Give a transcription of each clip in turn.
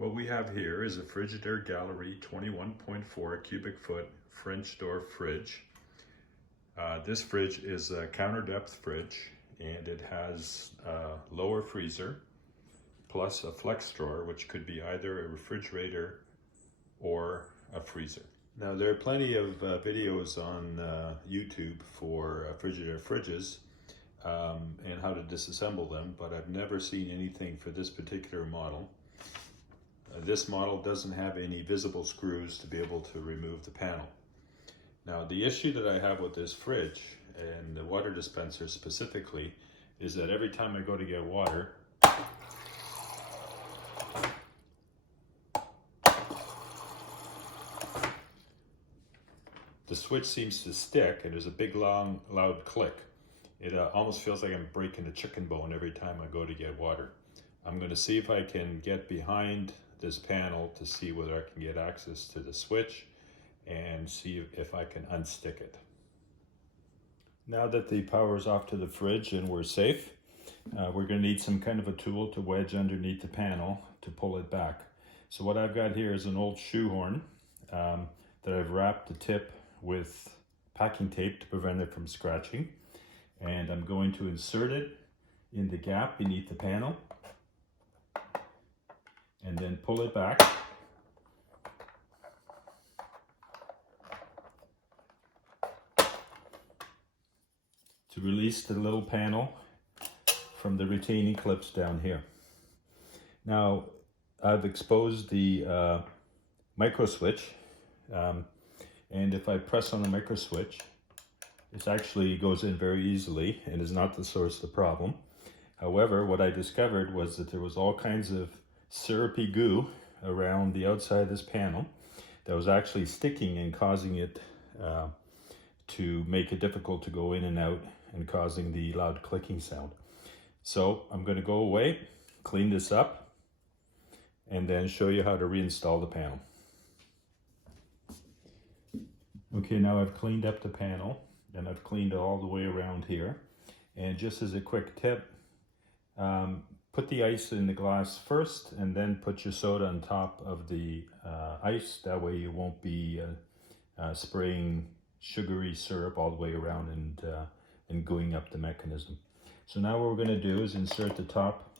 What we have here is a Frigidaire Gallery 21.4 cubic foot French door fridge. This fridge is a counter depth fridge, and it has a lower freezer plus a flex drawer, which could be either a refrigerator or a freezer. Now, there are plenty of videos on YouTube for Frigidaire fridges and how to disassemble them, but I've never seen anything for this particular model. This model doesn't have any visible screws to be able to remove the panel. Now, the issue that I have with this fridge and the water dispenser specifically is that every time I go to get water, the switch seems to stick and there's a big long loud click. It almost feels like I'm breaking a chicken bone every time I go to get water. I'm going to see if I can get behind this panel to see whether I can get access to the switch and see if I can unstick it. Now that the power is off to the fridge and we're safe, we're going to need some kind of a tool to wedge underneath the panel to pull it back. So what I've got here is an old shoehorn that I've wrapped the tip with packing tape to prevent it from scratching. And I'm going to insert it in the gap beneath the panel and then pull it back. To release the little panel from the retaining clips down here. Now, I've exposed the micro switch, and if I press on the micro switch, it actually goes in very easily and is not the source of the problem. However, what I discovered was that there was all kinds of syrupy goo around the outside of this panel that was actually sticking and causing it to make it difficult to go in and out and causing the loud clicking sound. So I'm going to go away, clean this up, and then show you how to reinstall the panel. Okay, now I've cleaned up the panel and I've cleaned it all the way around here. And just as a quick tip, put the ice in the glass first and then put your soda on top of the ice. That way you won't be spraying sugary syrup all the way around and gooing up the mechanism. So now what we're going to do is insert the top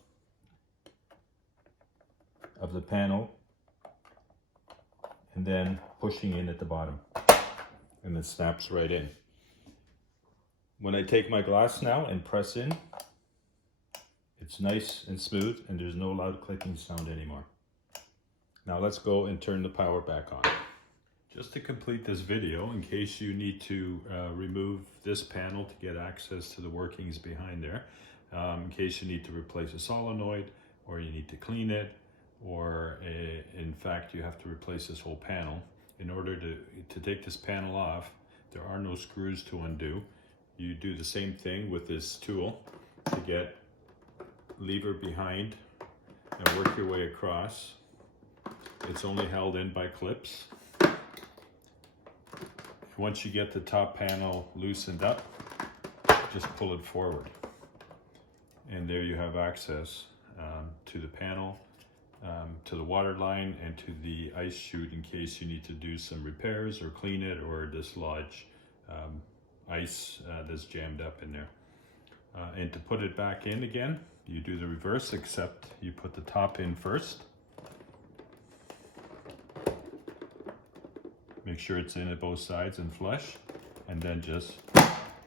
of the panel and then pushing in at the bottom, and it snaps right in. When I take my glass now and press in, it's nice and smooth and there's no loud clicking sound anymore. Now let's go and turn the power back on. Just to complete this video, in case you need to remove this panel to get access to the workings behind there, in case you need to replace a solenoid or you need to clean it, or in fact you have to replace this whole panel. In order to take this panel off, there are no screws to undo. You do the same thing with this tool to get lever behind and work your way across. It's only held in by clips. Once you get the top panel loosened up, just pull it forward. And there you have access to the panel, to the water line, and to the ice chute in case you need to do some repairs or clean it or dislodge ice that's jammed up in there. And to put it back in again, you do the reverse, except you put the top in first. Make sure it's in at both sides and flush, and then just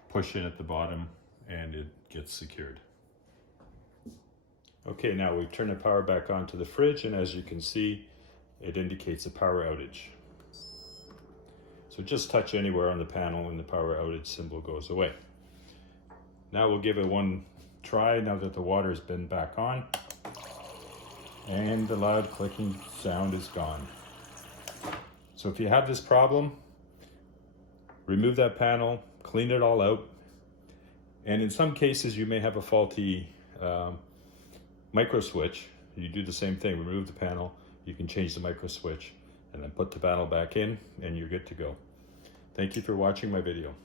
push in at the bottom and it gets secured. Okay, now we've turned the power back on to the fridge, and as you can see, it indicates a power outage. So just touch anywhere on the panel and the power outage symbol goes away. Now we'll give it one try now that the water has been back on and the loud clicking sound is gone. So if you have this problem, remove that panel, clean it all out, and in some cases you may have a faulty micro switch. You do the same thing, remove the panel, you can change the micro switch, and then put the panel back in and you're good to go. Thank you for watching my video.